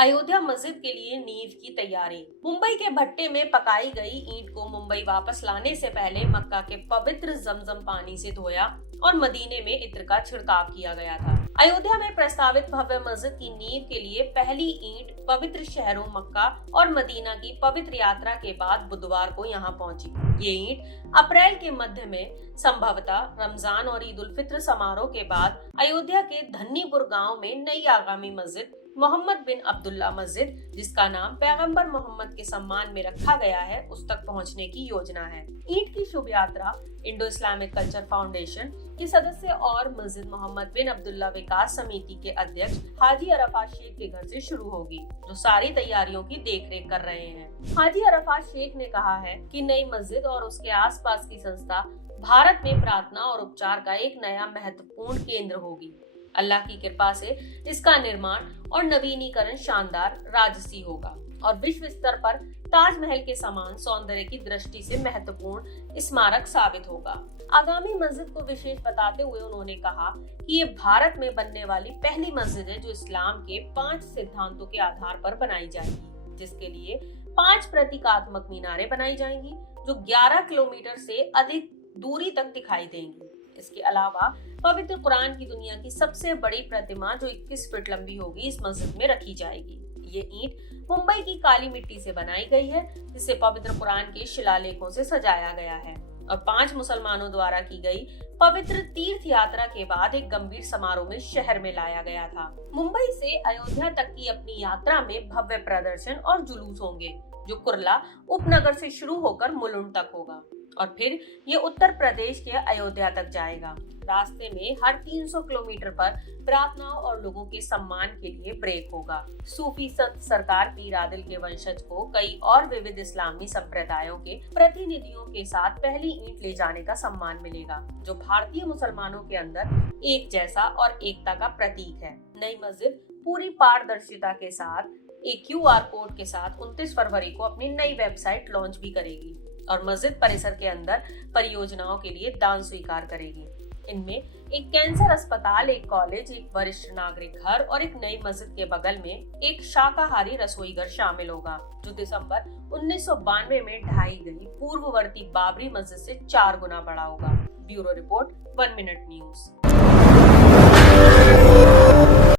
अयोध्या मस्जिद के लिए नींव की तैयारी। मुंबई के भट्टे में पकाई गई ईंट को मुंबई वापस लाने से पहले मक्का के पवित्र जमजम पानी से धोया और मदीने में इत्र का छिड़काव किया गया था। अयोध्या में प्रस्तावित भव्य मस्जिद की नींव के लिए पहली ईंट पवित्र शहरों मक्का और मदीना की पवित्र यात्रा के बाद बुधवार को यहां पहुंची। ये ईंट अप्रैल के मध्य में संभवतः रमजान और ईद उल फित्र समारोह के बाद अयोध्या के धन्नीपुर गांव में नई आगामी मस्जिद मोहम्मद बिन अब्दुल्ला मस्जिद, जिसका नाम पैगंबर मोहम्मद के सम्मान में रखा गया है, उस तक पहुंचने की योजना है। ईद की शुभ यात्रा इंडो इस्लामिक कल्चर फाउंडेशन के सदस्य और मस्जिद मोहम्मद बिन अब्दुल्ला विकास समिति के अध्यक्ष हाजी अरफात शेख के घर से शुरू होगी, जो सारी तैयारियों की देखरेख कर रहे हैं। हाजी अरफात शेख ने कहा है कि नई मस्जिद और उसके आसपास की संस्था भारत में प्रार्थना और उपचार का एक नया महत्वपूर्ण केंद्र होगी। अल्लाह की कृपा से इसका निर्माण और नवीनीकरण शानदार राजसी होगा और विश्व स्तर पर ताजमहल के समान सौंदर्य की दृष्टि से महत्वपूर्ण स्मारक साबित होगा। आगामी मस्जिद को विशेष बताते हुए उन्होंने कहा कि ये भारत में बनने वाली पहली मस्जिद है जो इस्लाम के 5 सिद्धांतों के आधार पर बनाई जाएगी, जिसके लिए 5 प्रतीकात्मक मीनारें बनाई जाएंगी जो 11 किलोमीटर से अधिक दूरी तक दिखाई देंगी। इसके अलावा पवित्र कुरान की दुनिया की सबसे बड़ी प्रतिमा जो 21 फीट लंबी होगी, इस मस्जिद में रखी जाएगी। ये ईंट मुंबई की काली मिट्टी से बनाई गई है, जिसे पवित्र कुरान के शिलालेखों से सजाया गया है और 5 मुसलमानों द्वारा की गई पवित्र तीर्थ यात्रा के बाद एक गंभीर समारोह में शहर में लाया गया था। मुंबई से अयोध्या तक की अपनी यात्रा में भव्य प्रदर्शन और जुलूस होंगे, जो कुर्ला उपनगर से शुरू होकर मुलुंड तक होगा और फिर ये उत्तर प्रदेश के अयोध्या तक जाएगा। रास्ते में हर 300 किलोमीटर पर प्रार्थनाओं और लोगों के सम्मान के लिए ब्रेक होगा। सूफी संत सरकार पीर आदिल के वंशज को कई और विविध इस्लामी संप्रदायों के प्रतिनिधियों के साथ पहली ईंट ले जाने का सम्मान मिलेगा, जो भारतीय मुसलमानों के अंदर एक जैसा और एकता का प्रतीक है। नई मस्जिद पूरी पारदर्शिता के साथ एक QR कोड के साथ 29 फरवरी को अपनी नई वेबसाइट लॉन्च भी करेगी और मस्जिद परिसर के अंदर परियोजनाओं के लिए दान स्वीकार करेगी। इनमें एक कैंसर अस्पताल, एक कॉलेज, एक वरिष्ठ नागरिक घर और एक नई मस्जिद के बगल में एक शाकाहारी रसोई घर शामिल होगा, जो दिसंबर 1992 में ढाई गई पूर्ववर्ती बाबरी मस्जिद से 4 गुना बड़ा होगा। Bureau report, 1 minute news.